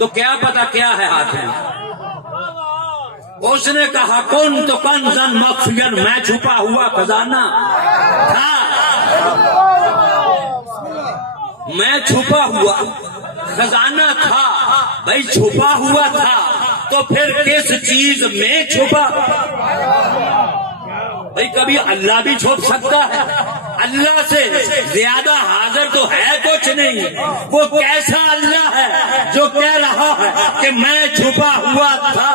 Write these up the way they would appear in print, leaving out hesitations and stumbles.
तो क्या पता क्या है हाथ में। उसने कहा कौन तो कंजन मखफियन, मैं छुपा हुआ खजाना था, मैं छुपा हुआ खजाना था। भाई छुपा हुआ था तो फिर किस चीज में छुपा? भाई कभी अल्लाह भी छुप सकता है, अल्लाह से ज्यादा हाजिर तो है कुछ नहीं। वो कैसा अल्लाह है जो कह रहा है कि मैं छुपा हुआ था?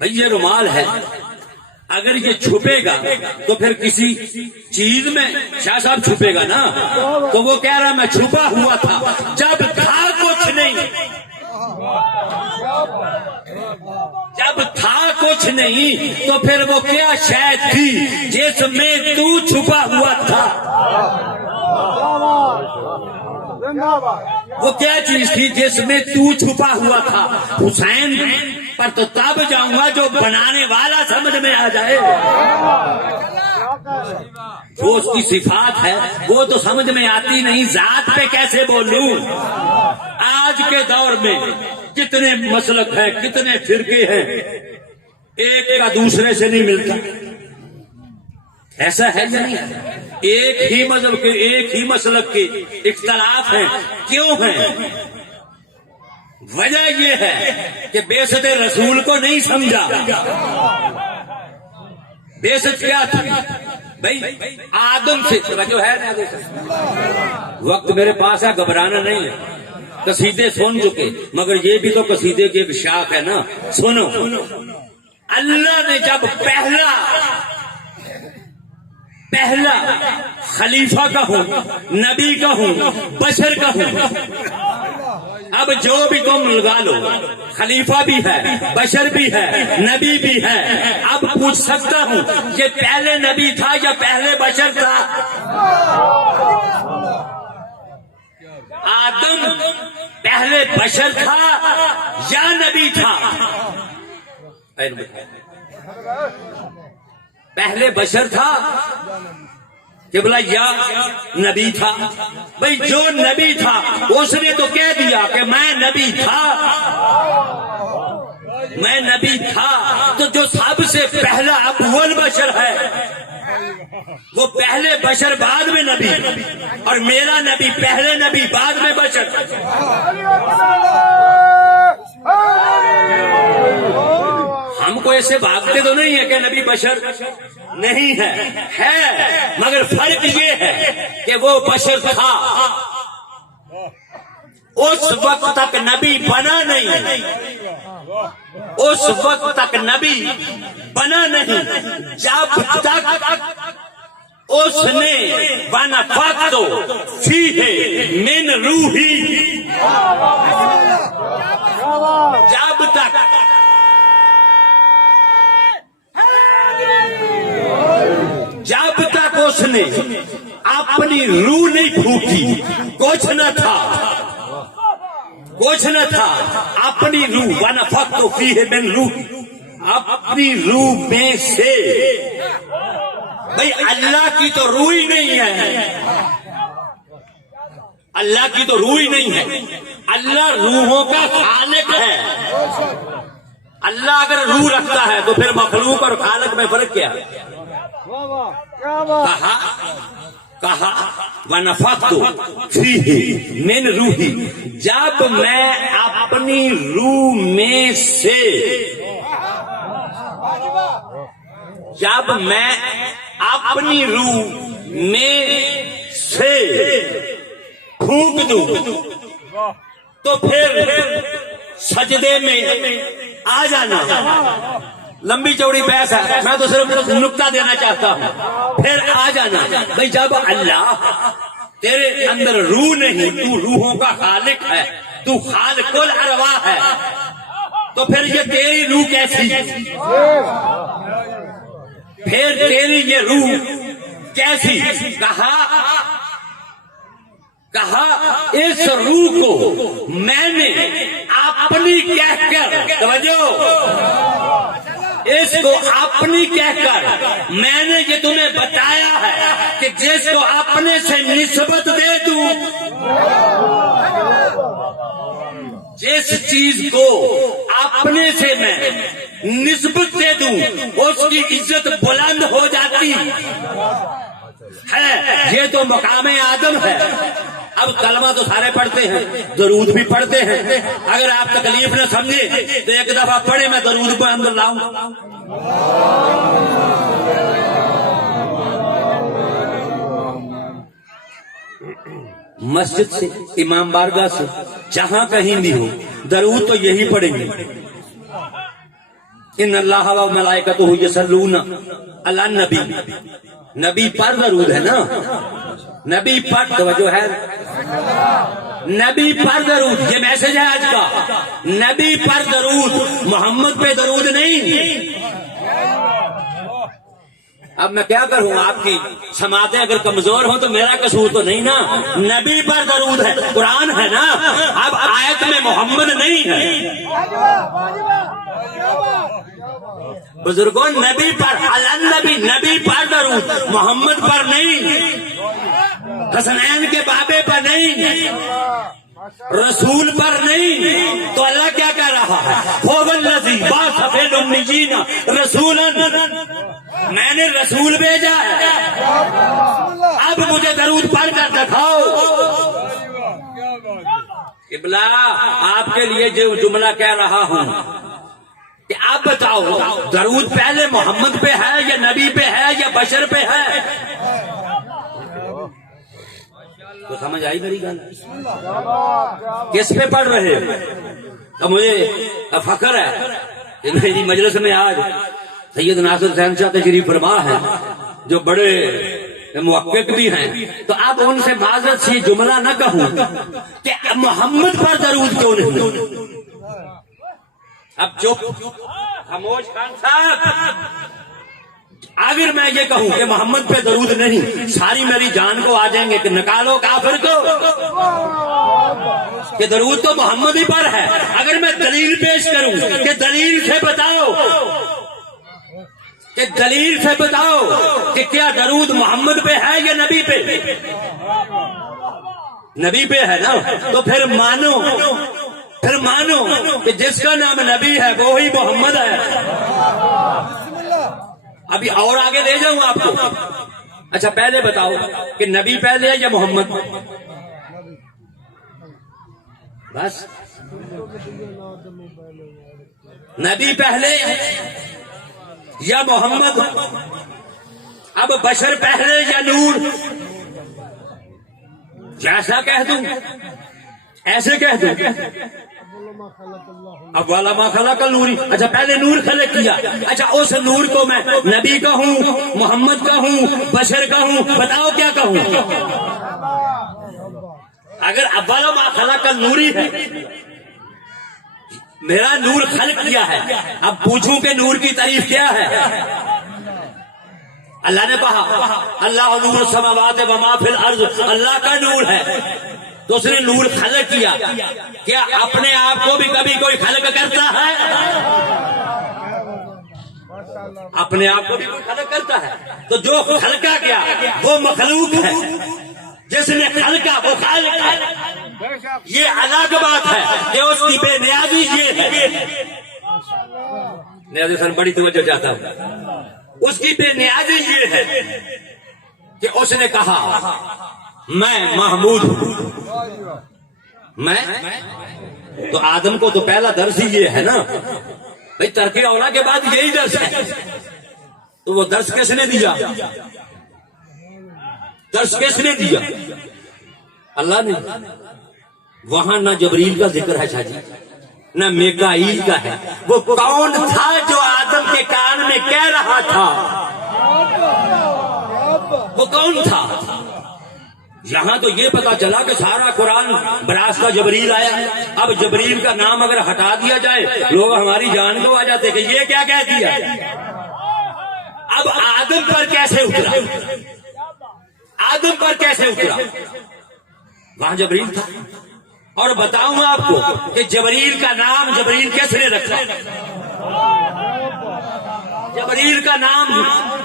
भाई ये रुमाल है, अगर ये छुपेगा तो फिर किसी चीज में शाह साहब छुपेगा ना। तो वो कह रहा मैं छुपा हुआ था, जब था कुछ नहीं, जब था कुछ नहीं तो फिर वो क्या शय थी जिसमें तू छुपा हुआ था? वो क्या चीज थी जिसमें तू छुपा हुआ था? हुसैन पर तो तब जाऊंगा जो बनाने वाला समझ में आ जाए। जो उसकी सिफात है वो तो समझ में आती नहीं, जात पे कैसे बोलूं? आज के दौर में कितने मसलक हैं, कितने फिरके हैं, एक का दूसरे से नहीं मिलता। ऐसा है या नहीं? एक ही मजहब के, एक ही मसलक के इख्तलाफ हैं। क्यों हैं? वजह यह है कि बेसत रसूल को नहीं समझा। बेसत क्या थी भाई? आदम से जो है ना, वक्त मेरे पास है, घबराना नहीं है। कसीदे सुन चुके, मगर ये भी तो कसीदे की एक शाख है ना। सुनो, अल्लाह ने जब पहला खलीफा का हूं, नबी का हूं, बशर का हूं, अब जो भी तुम लगा लो, खलीफा भी है, बशर भी है, नबी भी है। अब पूछ सकता हूं ये पहले नबी था या पहले बशर था? आदम पहले बशर था या नबी था? पहले बशर था कि बोला या नबी था? भाई जो नबी था उसने तो कह दिया कि मैं नबी था, मैं नबी था। तो जो सबसे पहला अव्वल बशर है वो पहले बशर बाद में नबी, और मेरा नबी पहले नबी बाद में बशर। हमको ऐसे भागते तो नहीं है कि नबी बशर नहीं है, मगर फर्क ये है कि वो बशर था, उस वक्त तक नबी बना नहीं, उस वक्त तक नबी बना नहीं जब तक उसने वनफ़ख़्तु फ़ीहि मिन रूही, जब तक उसने अपनी रूह नहीं फूकी, कुछ न था, कुछ न था। अपनी रूह, वनफ़ख़्तु फ़ीहि मिन रूही, अपनी रूह में से। भाई अल्लाह की तो रूह ही नहीं है, अल्लाह की तो रूह ही नहीं है। अल्लाह रूहों का खालिक है। अल्लाह अगर रूह रखता है तो फिर मखलूक और खालिक में फर्क क्या है? कहा वनफ़ख़्तु फ़ीहि मिन रूही, जब मैं अपनी रूह में से, जब मैं अपनी रूह में से फूंक दूं तो फिर सजदे में आ जाना। लंबी चौड़ी बहस है, मैं तो सिर्फ नुक्ता देना चाहता हूं। फिर आ जाना। भाई जब अल्लाह तेरे अंदर रूह नहीं, तू रूहों का खालिक है, तू खालिकुल अरवाह है, तो फिर ये तेरी रूह कैसी? फिर तेरी ये रूह कैसी? कहा इस रूह को मैंने अपनी कहकर, समझो, इसको अपनी कहकर मैंने ये तुम्हें बताया है कि जिसको अपने से निस्बत दे दूं चीज को अपने से मैं निस्बत दे दूं उसकी इज्जत बुलंद हो जाती है। ये तो मकामे आदम है। अब कलमा तो सारे पढ़ते हैं, दरूद भी पढ़ते हैं। अगर आप तकलीफ न समझे तो एक दफा पढ़े, मैं दरूद को अंदर लाऊं। मस्जिद से, इमाम बारगाह से, जहां कहीं भी हो, दरूद तो यही पढ़ेंगे। इन्नल्लाह व मलाइकतुहु यसल्लूना अला नबी, नबी पर दरूद है ना, नबी पर तवज्जो है, नबी पर दरूद, ये मैसेज है आज का। नबी पर दरूद, मोहम्मद पे दरूद नहीं। अब मैं क्या करूं, आपकी समातें अगर कमजोर हो तो मेरा कसूर तो नहीं ना। नबी पर दरूद है, कुरान है ना। अब आयत में मोहम्मद नहीं है। बुजुर्गों, नबी पर अलन नबी, नबी पर दरूद, मोहम्मद पर नहीं, हसनैन के बाबे पर नहीं, रसूल पर नहीं। तो अल्लाह क्या कह रहा है, होवल्लज़ी बाअस उम्मीयीना रसूलन, मैंने रसूल भेजा है। अब मुझे दरूद पढ़ कर दिखाओ। किबला, आपके लिए जो जुमला कह रहा हूं कि आप बताओ, दरूद पहले मोहम्मद पे है या नबी पे है या बशर पे है? तो समझ आई मेरी गाल? किस पे पढ़ रहे हो? तो मुझे फख्र है कि मेरी मजलिस में आज सैयद नासिर हुसैन शाह तशरीफ फरमा है, जो बड़े मुहक्किक भी हैं। तो आप उनसे माजरत से जुमला न कहूं कि मोहम्मद पर दरूद क्यों नहीं। अब चुप, खामोश खान साहब। अगर मैं ये कहूं कि मोहम्मद पे दरूद नहीं, सारी मेरी जान को आ जाएंगे कि निकालो काफिर को, कि दरूद तो मोहम्मद ही पर है। अगर मैं दलील पेश करूं कि दलील से बताओ, कि दलील से बताओ कि क्या दरूद मोहम्मद पे है या नबी पे? नबी पे है ना, तो फिर मानो कि जिसका नाम नबी है वो ही मोहम्मद है। अभी और आगे ले जाऊं आपको। अच्छा, पहले बताओ कि नबी पहले है या मोहम्मद? बस, नबी पहले या मोहम्मद? अब बशर पहले या नूर? जैसा कह दूं ऐसे कह दूं। अब वाला मा खलकल नूरी, अच्छा पहले नूर खलक किया। अच्छा, उस नूर को मैं नबी कहूं, मोहम्मद कहूं, बशर कहूं? बताओ क्या कहूं? अगर अव्वल मा खलकल नूरी है, मेरा नूर खल्क किया है, अब पूछूं कि नूर की तारीफ क्या है? अल्लाह ने कहा अल्लाह नूर समावात व मा फिल अर्ज़, अल्लाह का नूर है। तो उसने नूर खल्क किया। क्या अपने आप को भी कभी कोई खल्क करता है? अपने आप को भी कोई खल्क करता है? तो जो खल्का क्या वो मखलूक है, जिसने खल्का वो खालिक है। ये अलग बात है कि उसकी बेनियाजी ये है। नियाज़ी सर बड़ी तवज्जो चाहता हूं। उसकी बेनियाजी ये है कि उसने कहा मैं महमूद हूं। मैं तो आदम को तो पहला दर्श ही ये है ना भाई, तरके औला के बाद यही दर्श है। तो वो दर्श किसने दिया? दर्श किसने दिया? अल्लाह ने। वहां ना जबरील का जिक्र है शाजी, ना मेकाईल का है। वो कौन था जो आदम के कान में कह रहा था? वो कौन था? यहां तो ये पता चला कि सारा कुरान बरास्ता जबरील आया है। अब जबरील का नाम अगर हटा दिया जाए, लोग हमारी जान को आ जाते कि ये क्या कह दिया। अब आदम पर कैसे उतरा? आदम पर कैसे उतरा? वहां जबरील था। और बताऊं आपको कि जबरील का नाम जबरील किसने रखा? जबरील का नाम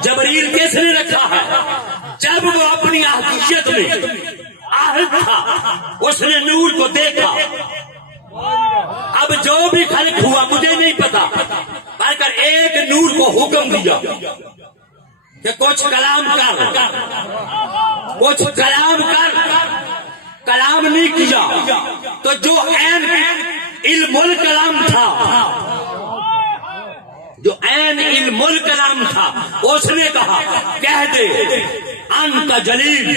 जबरील किसने रखा है? जब वो अपनी आहदियत में आहद था, उसने नूर को देखा। अब अब जो भी खल्क हुआ मुझे नहीं पता, पर एक नूर को हुक्म दिया कि कुछ कलाम कर, कुछ कलाम कर। कलाम नहीं किया तो जो ऐन इल्मुल कलाम था, जो ऐन इल्मुल कलाम था, उसने कहा कह दे अंत जलील,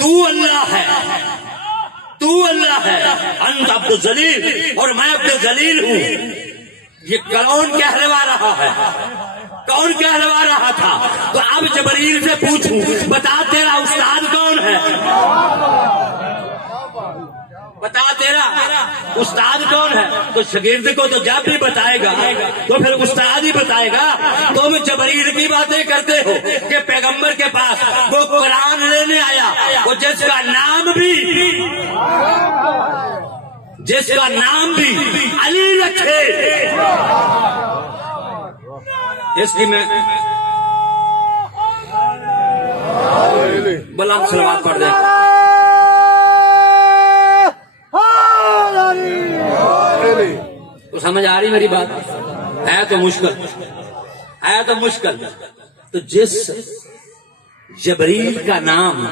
तू अल्लाह है, तू अल्लाह है, अंत अब्दुल जलील और मैं अब्दुल जलील हूं। ये कौन कहलवा रहा है, कौन कहलवा रहा था? तो अब जबरील से पूछूं, बता तेरा उस्ताद कौन है, बता तेरा उस्ताद कौन है? तो शागिर्द को तो जब भी बताएगा तो फिर उस्ताद ही बताएगा। तुम जबरील की बातें करते हो कि पैगंबर के पास वो कुरान लेने आया, वो जिसका नाम भी अली रखे। इसकी मैं बलाम सलवात पढ़ दे। तो समझ आ रही मेरी बात? है तो मुश्किल, है तो मुश्किल। तो जिस जबरील का नाम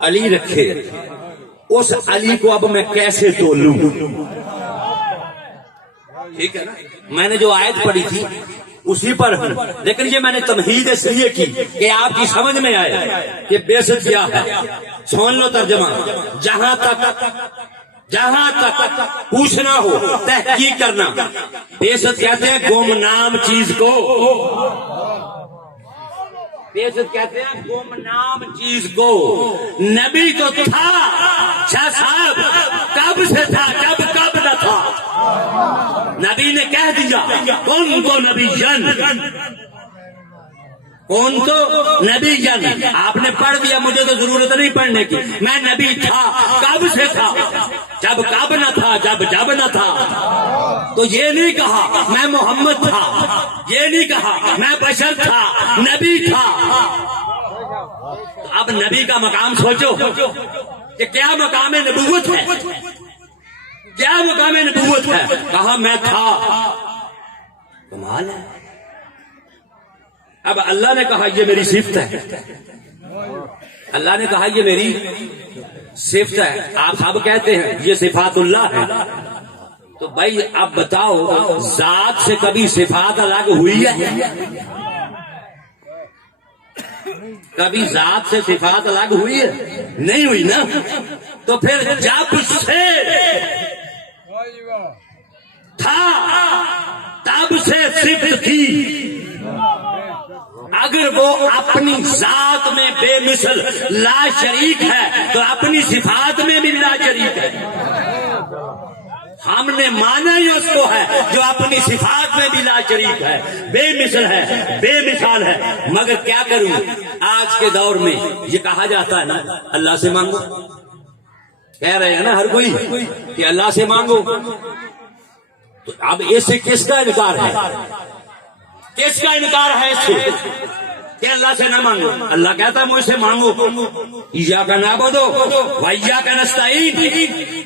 अली रखे, उस अली को अब मैं कैसे तोलूं? ठीक है ना? मैंने जो आयत पढ़ी थी उसी पर हूं, लेकिन ये मैंने तमहीद इसलिए की कि आपकी समझ में आए कि बेइज्जत क्या है। सुन लो तर्जमा। जहां तक पूछना हो, तहकीक करना। बेइज्जत कहते हैं गुमनाम चीज को, बेइज्जत कहते हैं गुमनाम चीज को। नबी तो था शाह साहब, कब से था, कब न था। नबी ने कह दिया कौन तो नबी जन, कौन तो नबी जन। आपने पढ़ दिया, मुझे तो जरूरत नहीं पढ़ने की। मैं नबी था, कब से था, जब कब न था, जब न था। तो ये नहीं कहा मैं मोहम्मद था, ये नहीं कहा मैं बशर था, नबी था। तो अब नबी का मकाम सोचो कि क्या मकाम नबूवत है, क्या मकाम नबूवत है। कहा मैं था, कमाल है। अब अल्लाह ने कहा ये मेरी सिफ्त है, अल्लाह ने कहा ये मेरी सिफ्त है। आप सब कहते हैं ये सिफातुल्लाह है। तो भाई अब बताओ, जात से कभी सिफात अलग हुई है? कभी जात से सिफात अलग हुई है? नहीं हुई ना। तो फिर जब से था तब से सिफ्त थी। अगर वो अपनी जात में बेमिसल ला शरीक है तो अपनी सिफात में भी ला शरीक है। हमने माना ही उसको है जो अपनी सिफात में भी ला शरीक है, बेमिसल है, बेमिसाल है। मगर क्या करूं, आज के दौर में ये कहा जाता है ना अल्लाह से मांगो, कह रहे हैं ना हर कोई कि अल्लाह से मांगो। तो अब इससे किसका इनकार है, किसका इनकार है इससे कि अल्लाह से ना मांगो? अल्लाह कहता है मुझसे मांगो, इय्या का नाबुदो व इय्या का नस्तईन।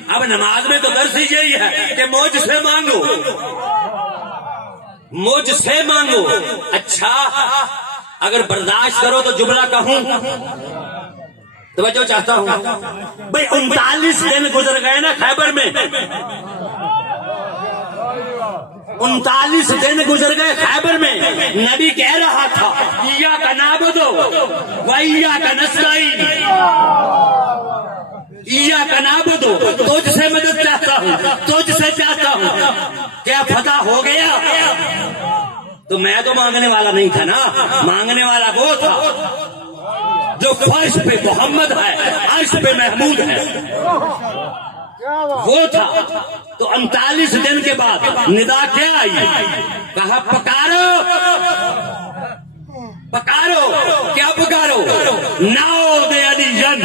अब नमाज में तो दर्स ही यही है कि मुझसे मांगो, मुझसे मांगो। अच्छा, अगर बर्दाश्त करो तो जुमला कहूं, तवज्जो चाहता हूं भाई। 39 दिन गुजर गए ना खैबर में, 39 दिन गुजर गए खैबर में। नबी कह रहा था इय्या का नाबुदो व इय्या का नस्तईन, इय्या का नाबुदो, तुझसे मदद चाहता हूं, तुझसे चाहता हूं। क्या फतह हो गया? तो मैं तो मांगने वाला नहीं था ना, मांगने वाला वो था जो फर्श पे मोहम्मद है, अर्श पे महमूद है, वो था। तो 39 दिन के बाद निदा क्या आई? कहा पकारो, पकारो। क्या पकारो? नाओ दे अली जन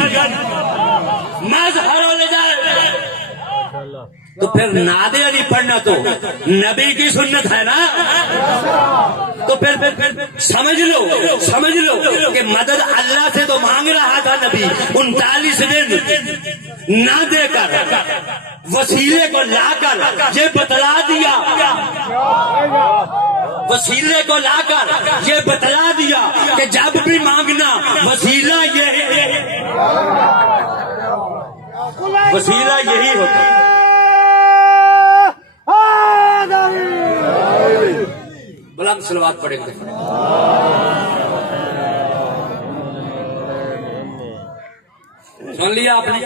मजहरो ले जाए। तो फिर नादे अली पढ़ना तो नबी की सुन्नत है ना। तो फिर समझ लो कि मदद अल्लाह से तो मांग रहा था नबी 39 दिन, ना देकर वसीले को लाकर ये बतला दिया, वसीले को लाकर ये बतला दिया कि जब भी मांगना वसीला यही होता। बुलंद सलवात पढ़ेंगे। सुन लिया आपने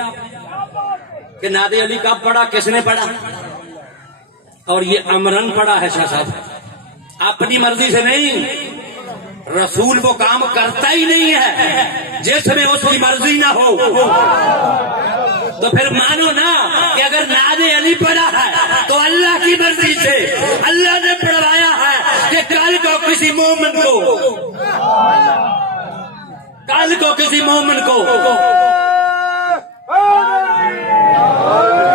कि नादे अली कब पढ़ा, किसने पढ़ा? और ये अमरन पढ़ा है शाह साहब, अपनी मर्जी से नहीं। रसूल वो काम करता ही नहीं है जिसमें उसकी मर्जी ना हो। तो फिर मानो ना कि अगर नादे अली पढ़ा है तो अल्लाह की मर्जी से अल्लाह ने पढ़वाया है कि कल को किसी मोमिन को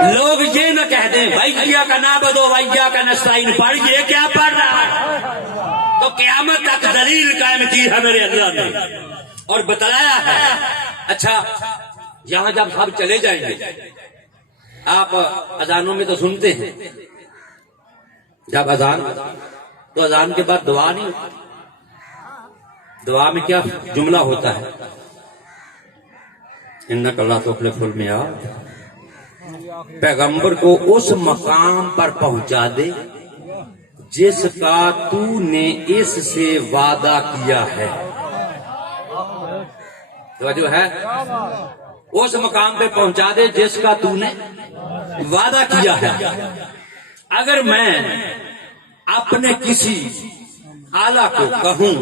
लोग ये न कह दें भैया का ना बदो भैया का नस्ताइन पढ़, ये क्या पढ़ रहा है? तो क़यामत तक दलील कायम की है मेरे अल्लाह ने और बताया है। अच्छा, यहां जब सब चले जाएंगे, आप अजानों में तो सुनते हैं, जब अजान तो अजान के बाद दुआ नहीं, दुआ में क्या जुमला होता है? इन्नका ला तुखलिफुल मियाद, पैगंबर को उस मकाम पर पहुंचा दे जिसका तूने इससे वादा किया है। तो जो है उस मकाम पे पहुंचा दे जिसका तूने वादा किया है। अगर मैं अपने किसी आला को कहूं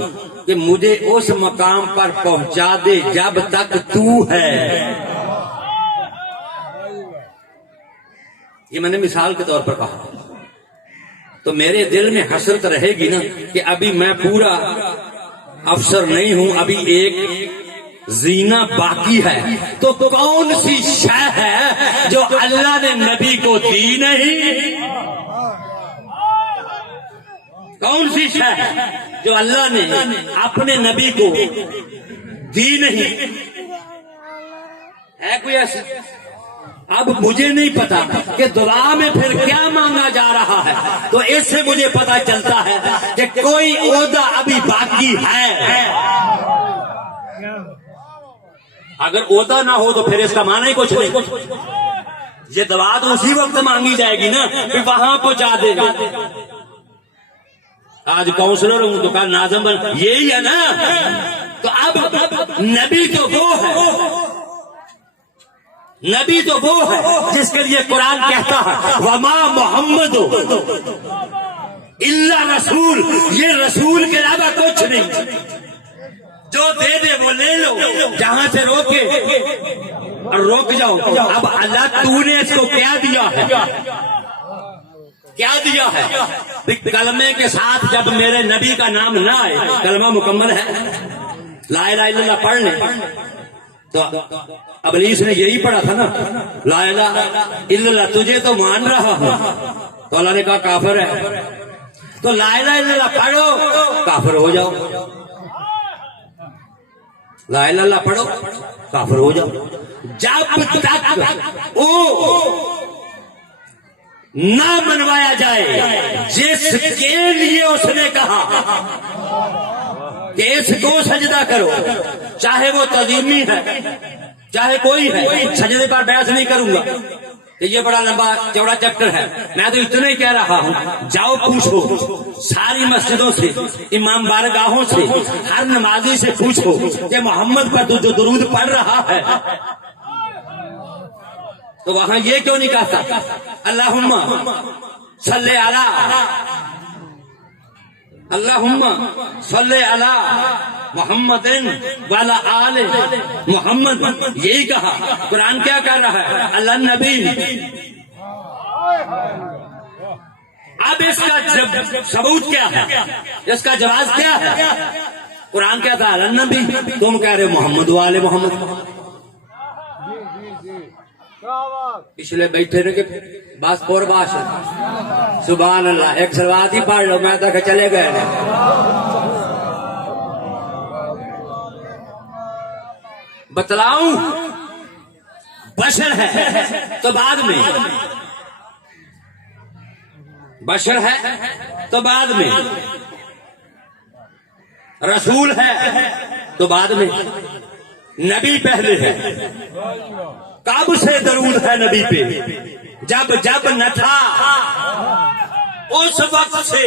कि मुझे उस मकाम पर पहुंचा दे जब तक तू है, ये मैंने मिसाल के तौर पर कहा, तो मेरे दिल में हसरत रहेगी ना कि अभी मैं पूरा अफसर नहीं हूं, अभी एक जीना बाकी है। तो कौन सी शय है जो अल्लाह ने नबी को दी नहीं? कौन सी शय है जो अल्लाह ने अपने नबी को दी नहीं? है कोई ऐसी? अब मुझे नहीं पता कि दुआ में फिर क्या मांगा जा रहा है, तो इससे मुझे पता चलता है कि कोई ओहदा अभी बाकी है। अगर ओहदा ना हो तो फिर इसका माना ही कुछ नहीं। ये दुआ तो उसी वक्त मांगी जाएगी ना, फिर वहां पहुंचा देगा। आज काउंसलर हूं तो कल नाज़िम बन, यही है ना। तो अब नबी तो वो है, नबी तो वो है जिसके लिए कुरान कहता है वमा मोहम्मद इल्ला रसूल, ये रसूल के अलावा कुछ नहीं। जो दे दे वो ले लो, जहां से रोके और रोक जाओ। अब अल्लाह तूने इसको क्या दिया है? क्या दिया है? कलमे के साथ जब मेरे नबी का नाम ना आए, कलमा मुकम्मल है, ला इलाहा इल्लल्लाह पढ़ ले, तो अबलीस ने यही पढ़ा था ना, ला इलाहा इल्लल्लाह, तुझे तो मान रहा हूं। तो अल्लाह ने कहा काफिर है, तो ला इलाहा इल्लल्लाह पढ़ो, काफिर हो जाओ। ला इलाहा इल्लल्लाह पढ़ो, काफिर हो जाओ। जब तक वो ना मनवाया जाए जिसके लिए उसने कहा कि इसको सजदा करो, चाहे वो तजीमी है चाहे कोई है, सजदे पर बहस नहीं करूंगा। तो ये बड़ा लंबा चौड़ा चैप्टर है, मैं तो इतना ही कह रहा हूं, जाओ पूछो सारी मस्जिदों से, इमाम बारगाहों से, हर नमाजी से पूछो कि मोहम्मद पर जो दुरूद पढ़ रहा है, तो वहां ये क्यों नहीं कहता अल्लाहुम्मा सल्ले अला, अल्लाहुम्मा सल्ले अला मोहम्मदिन वाला आले मोहम्मद, यही कहा। कुरान क्या कर रहा है? अल्लाह नबी। अब इसका सबूत क्या है? इसका जवाब क्या है? कुरान क्या था? अल्लाह नबी, तुम कह रहे हो मोहम्मद वाले मोहम्मद। पिछले बैठे रहे बस पूर्वाश, सुभान अल्लाह, एक सलवात ही पढ़ लो, मैं तक चले गए। बतलाऊं बशर है तो बाद में, बशर है तो बाद में, रसूल है तो बाद में, नबी पहले है। कब से दरूद है नबी पे? जब जब न था उस वक्त से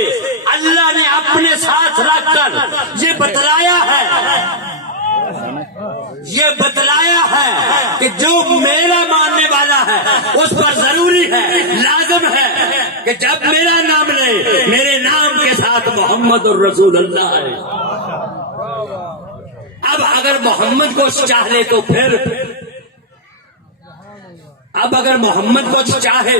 अल्लाह ने अपने साथ रखकर ये बतलाया है, ये बतलाया है कि जो मेरा मानने वाला है उस पर जरूरी है, लाजम है कि जब मेरा नाम ले, मेरे नाम के साथ मोहम्मद और रसूल अल्लाह है। अब अगर मोहम्मद को चाह ले तो फिर, अब अगर मोहम्मद को चाहे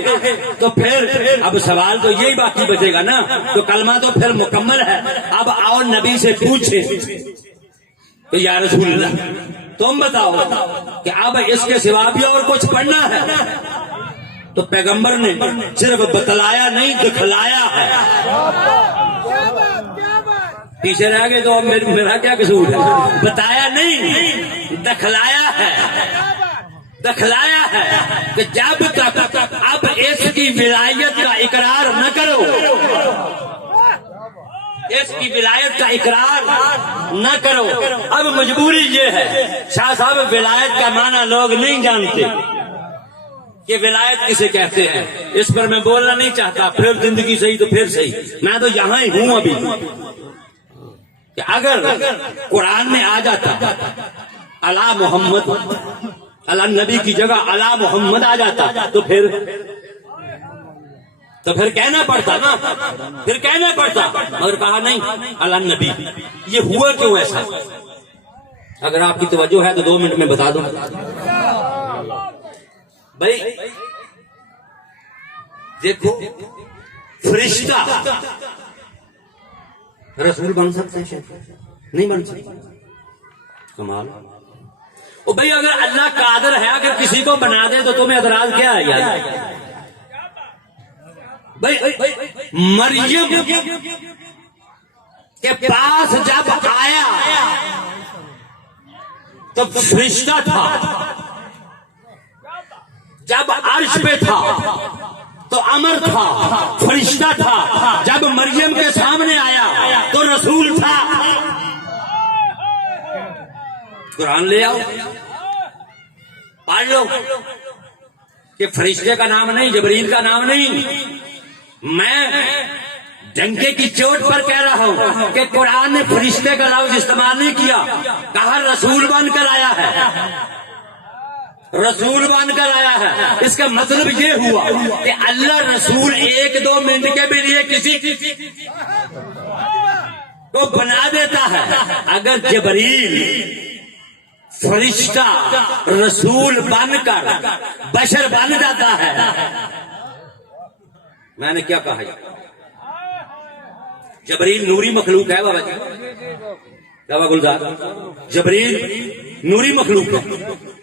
तो फिर अब सवाल तो यही बाकी बचेगा ना, तो कलमा तो फिर मुकम्मल है। अब आओ नबी से पूछे तो या रसूल अल्लाह तुम बताओ कि अब इसके सिवा भी और कुछ पढ़ना है? तो पैगंबर ने सिर्फ बतलाया नहीं, दिखलाया है। पीछे रह गए तो अब मेरा क्या कसूर है? बताया नहीं, दिखलाया है, दिखलाया है कि जब तक अब इसकी विलायत का इकरार न करो, इसकी विलायत का इकरार न करो। अब मजबूरी ये है, शाह साहब विलायत का माना लोग नहीं जानते कि विलायत किसे कहते हैं। इस पर मैं बोलना नहीं चाहता, फिर जिंदगी सही तो फिर सही, मैं तो यहां ही हूं अभी। कि अगर कुरान में आ जाता अला मोहम्मद, अला नबी की जगह अला मोहम्मद आ जाता तो फिर कहना पड़ता ना, फिर कहना पड़ता, मगर कहा नहीं अला नबी। ये हुआ क्यों ऐसा? अगर आपकी तवज्जो है तो 2 मिनट में बता दो भाई। देखो, फरिश्ता रसूल बन सकते हैं? नहीं बन सकते। कमाल। ओ भाई, अगर अल्लाह कादिर है, अगर किसी को बना दे तो तुम्हें एतराज क्या है यार? भाई मरियम के पास जब आया तो फरिश्ता था, जब अर्श पे था तो अमर था, फरिश्ता था। जब मरियम के सामने आया तो रसूल था। कुरान ले आओ, पढ़ लो कि फरिश्ते का नाम नहीं, जबरील का नाम नहीं। मैं डंके की चोट पर कह रहा हूं कि कुरान ने फरिश्ते का लफ्ज इस्तेमाल नहीं किया, कहा रसूल बनकर आया है, रसूल बनकर आया है। इसका मतलब ये हुआ कि अल्लाह रसूल 1-2 मिनट के भी लिए किसी को बना देता है। अगर जबरील फरिश्ता रसूल बनकर बशर बन जाता है, मैंने क्या कहा? जबरील नूरी मखलूक है बाबा जी, बाबा गुलजार, जबरील नूरी मखलूक है।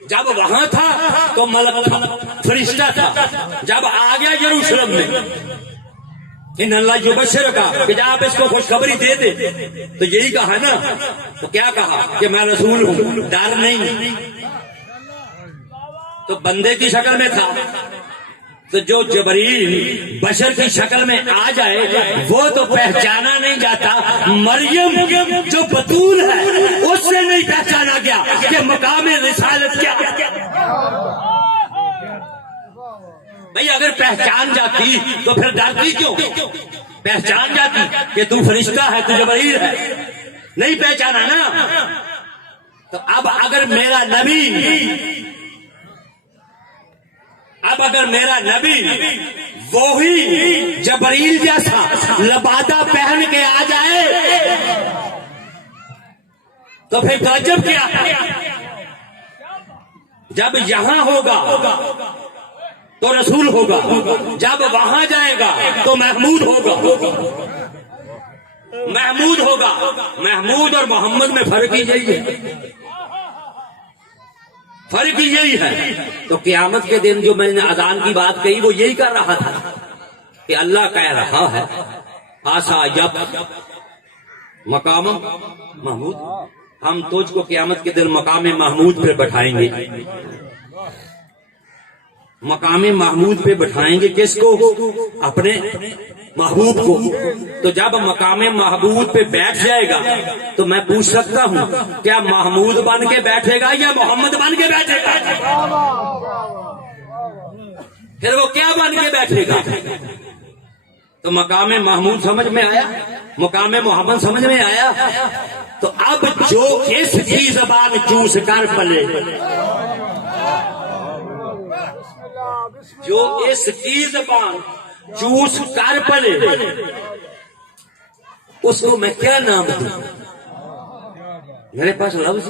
जब वहां था तो मलक था, फरिश्ता था। जब आ गया यरूशलेम में, इन अल्लाह जो बशर का कि जब आप इसको खुशखबरी दे दे, तो यही कहा ना, तो क्या कहा कि मैं रसूल हूं, डर नहीं। तो बंदे की शक्ल में था, तो जो जबरील बशर की शक्ल में आ जाए वो तो पहचाना नहीं जाता। मरियम जो बतूल है उससे नहीं पहचाना गया कि मकाम रिसालत क्या। भाई अगर पहचान जाती तो फिर डरती क्यों? पहचान जाती कि तू फरिश्ता है, तू जबरील है, नहीं पहचाना ना। तो अब अगर मेरा नबी वो ही जबरील जैसा लबादा पहन के आ जाए तो फिर ताज्जुब क्या है? जब यहां होगा तो रसूल होगा, जब वहां जाएगा तो महमूद होगा। महमूद होगा, महमूद और मोहम्मद में फर्क ही यही है, फर्क ही यही है। तो क़यामत के दिन जो मैंने अजान की बात कही वो यही कर रहा था कि अल्लाह कह रहा है आसा यब मकाम महमूद, हम तुझको क़यामत के दिन मकाम महमूद पे बैठाएंगे। मकामे महमूद पे बैठाएंगे किसको? अपने महबूब को। तो जब मकामे महबूब पे बैठ जाएगा तो मैं पूछ सकता हूँ क्या महमूद बन के बैठेगा या मोहम्मद बन के बैठेगा? फिर वो क्या बन के बैठेगा? तो मकामे महमूद समझ में आया, मकामे मोहम्मद समझ में आया। तो अब जो इसकी जबान चूस कर पले, जो इसकी जबान चूस कर पले, उसको मैं क्या नाम दूं? मेरे पास लफ्ज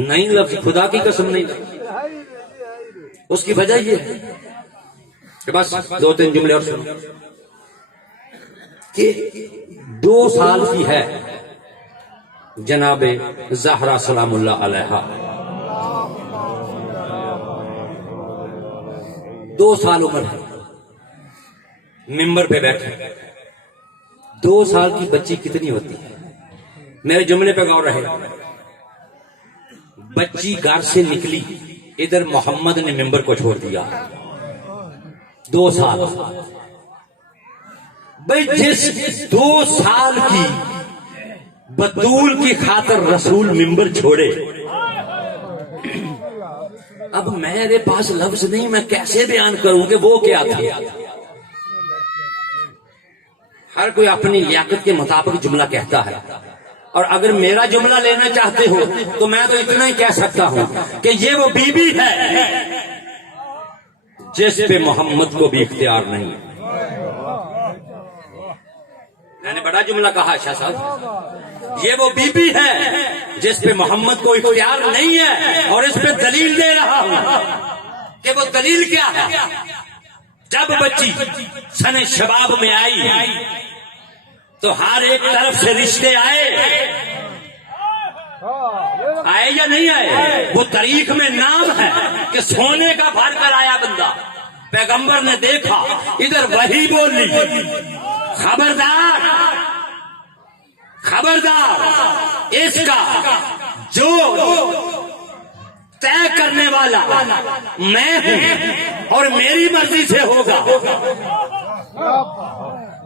नहीं, लफ्ज खुदा की कसम नहीं। उसकी वजह ये है कि बस 2-3 जुमले और सुनो कि 2 साल की है जनाबे ज़हरा सलामुल्लाह अलैहा, 2 साल उम्र है, मिंबर पे बैठे। 2 साल की बच्ची कितनी होती है? मेरे जुमले पे गौर रहे। बच्ची घर से निकली, इधर मोहम्मद ने मिंबर को छोड़ दिया। 2 साल। भाई जिस 2 साल की बतूल की खातर रसूल मिंबर छोड़े, अब मेरे पास लफ्ज नहीं, मैं कैसे बयान करूं कि वो क्या थी। हर कोई अपनी लियाकत के मुताबिक जुमला कहता है, और अगर मेरा जुमला लेना चाहते हो तो मैं तो इतना ही कह सकता हूं कि ये वो बीबी है जिस पे मोहम्मद को भी इख्तियार नहीं। मैंने बड़ा जुमला कहा शाह साहब, ये वो बीबी है जिस पे मोहम्मद को इख्तियार नहीं है, और इस पे दलील दे रहा हूं कि वो दलील क्या है। जब बच्ची सने शबाब में आई तो हर एक तरफ से रिश्ते आए या नहीं आए? वो तारीख में नाम है कि सोने का भर कर आया बंदा। पैगंबर ने देखा, इधर वही बोली, खबरदार खबरदार, इसका जो तय करने वाला मैं हूं और मेरी मर्जी से होगा,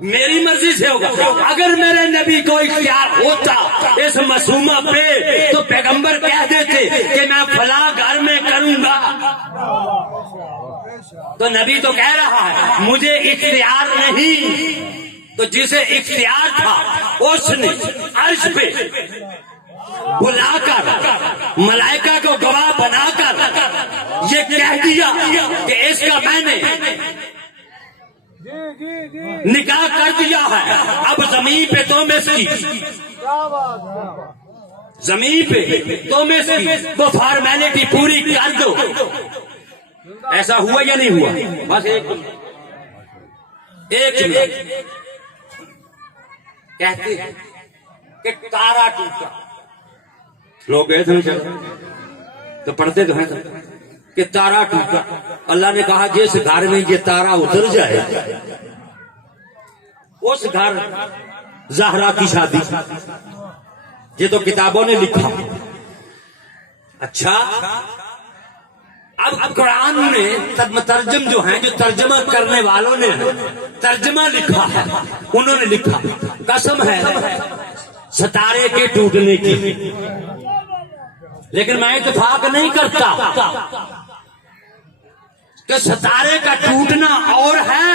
मेरी मर्जी से होगा। अगर मेरे नबी को इख्तियार होता इस मासूमा पे तो पैगंबर कह देते कि मैं फला घर में करूंगा। तो नबी तो कह रहा है मुझे इख्तियार नहीं। तो जिसे इख्तियार था उसने अर्श पे बुलाकर मलाइका को गवाह बनाकर ये कह दिया कि इसका मैंने निकाह कर दिया है। अब जमीन पे तुम इसकी, जमीन पे तुम इसकी वो फॉर्मेलिटी पूरी कर दो। ऐसा हुआ या नहीं हुआ? बस एक कहते हैं कि तारा टूटा, लोग गए थे तो पढ़ते तो हैं कि तारा टूटा। अल्लाह ने कहा जिस घर में ये तारा उतर जाए उस घर ज़हरा की शादी। ये तो किताबों ने लिखा। अच्छा, अब कुरान में तर्जम जो है, जो तर्जमा करने वालों ने तर्जमा लिखा है, उन्होंने लिखा कसम है सितारे के टूटने की। लेकिन मैं इत्तेफाक नहीं करता कि सितारे का टूटना और है,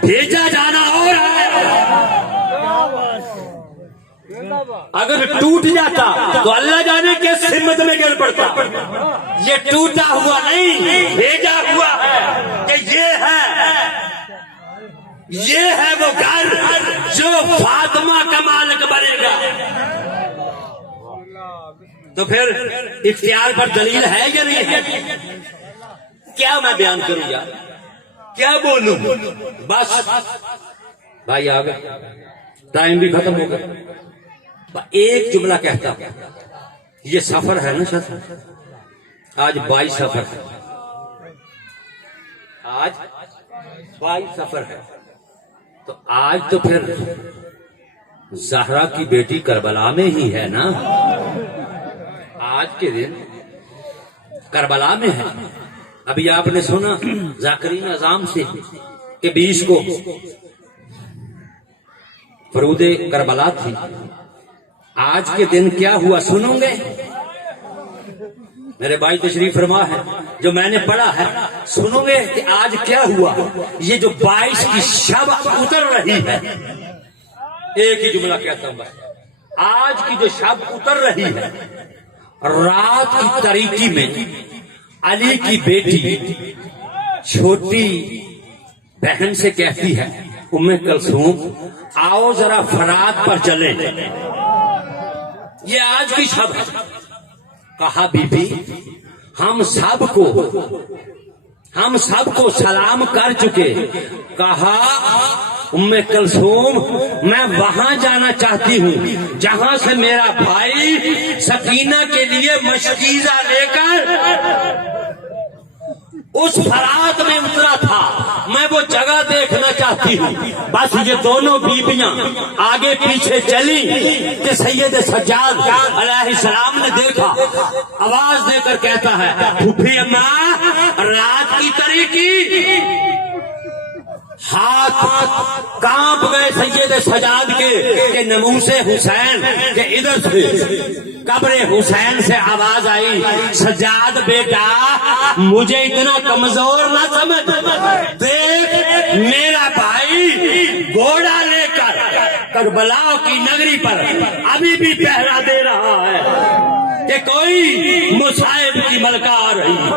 भेजा जाना और है। अगर टूट जाता तो अल्लाह जाने के सिमत में गिर पड़ता। ये टूटा हुआ नहीं, भेजा हुआ है कि ये है वो घर जो फातिमा का मालिक बनेगा। तो फिर इख्तियार पर दलील है या नहीं है? क्या मैं बयान करूं यार, क्या बोलूं? बस भाई आ गए, टाइम भी खत्म हो गया। एक जुमला कहता, ये सफर है ना सर, आज 22 सफर है, आज 22 सफर है। तो आज तो फिर ज़हरा की बेटी करबला में ही है ना, आज के दिन करबला में है। अभी आपने सुना जाकरीन आज़म से कि 20 को फरूदे करबला थी। आज के दिन क्या हुआ सुनोगे? मेरे भाई तशरीफ फरमा है, जो मैंने पढ़ा है सुनोगे कि आज क्या हुआ। ये जो 22 की शब उतर रही है, एक ही जुमला कहता हूं बस, आज की जो शब उतर रही है, रात की तारीकी में अली की बेटी छोटी बहन से कहती है, उम्मे कलसूम आओ जरा फरात पर चले। ये आज की शब है। कहा बीबी हम सबको सलाम कर चुके। कहा उम्मे कलसूम मैं वहां जाना चाहती हूं जहां से मेरा भाई सकीना के लिए मशकीजा लेकर उस फरात में उतरा था। मैं वो जगह देखना चाहती हूँ। बस ये दोनों बीबियां आगे पीछे चली कि सैयद सज्जाद अलैहिस्सलाम ने देखा, आवाज देकर कहता है, फूफी अम्मा रात की तरीकी। हाथ कांप गए सैयद सजाद के नमूसे हुसैन के। इधर से कब्रे हुसैन से आवाज आई, सजाद बेटा मुझे इतना कमजोर ना समझ, देख मेरा भाई घोड़ा लेकर करबला की नगरी पर अभी भी पहरा दे रहा है कि कोई मुसाइब की मलका आ रही है।